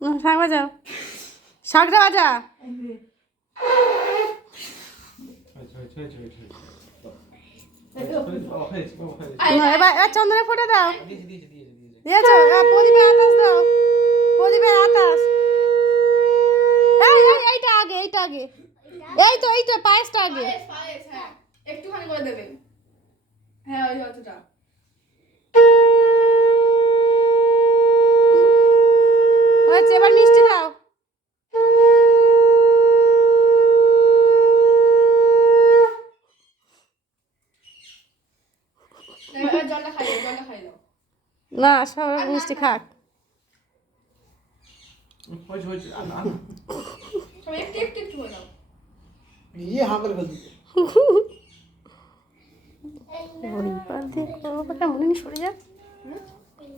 শাক বাজাও, শাকটা বাজা। এবার চন্দনে ফোঁটা দাও। দিয়েছো? প্রদীপের আতাস দাও, প্রদীপের আতাস। এইটা আগে, এইটা আগে, এইটা পায়েসটা আগে। একটুখানি করে দেবেন। হ্যাঁ ওই যতটা। এবার মিষ্টি দাও। এবার জলটা খাই দাও, জলটা খাই দাও। না সব মিষ্টি খাক। একটু একটু একটু করে দাও। ये हाँ कर बस মনে নেই, সরে যা।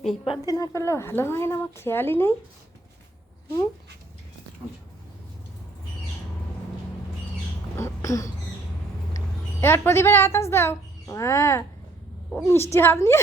এই পার দিয়ে না করলে ভালো হয় না, আমার খেয়ালই নেই। এবার প্রদীপের আতাস দাও। হ্যাঁ, ও মিষ্টি হাত নিয়ে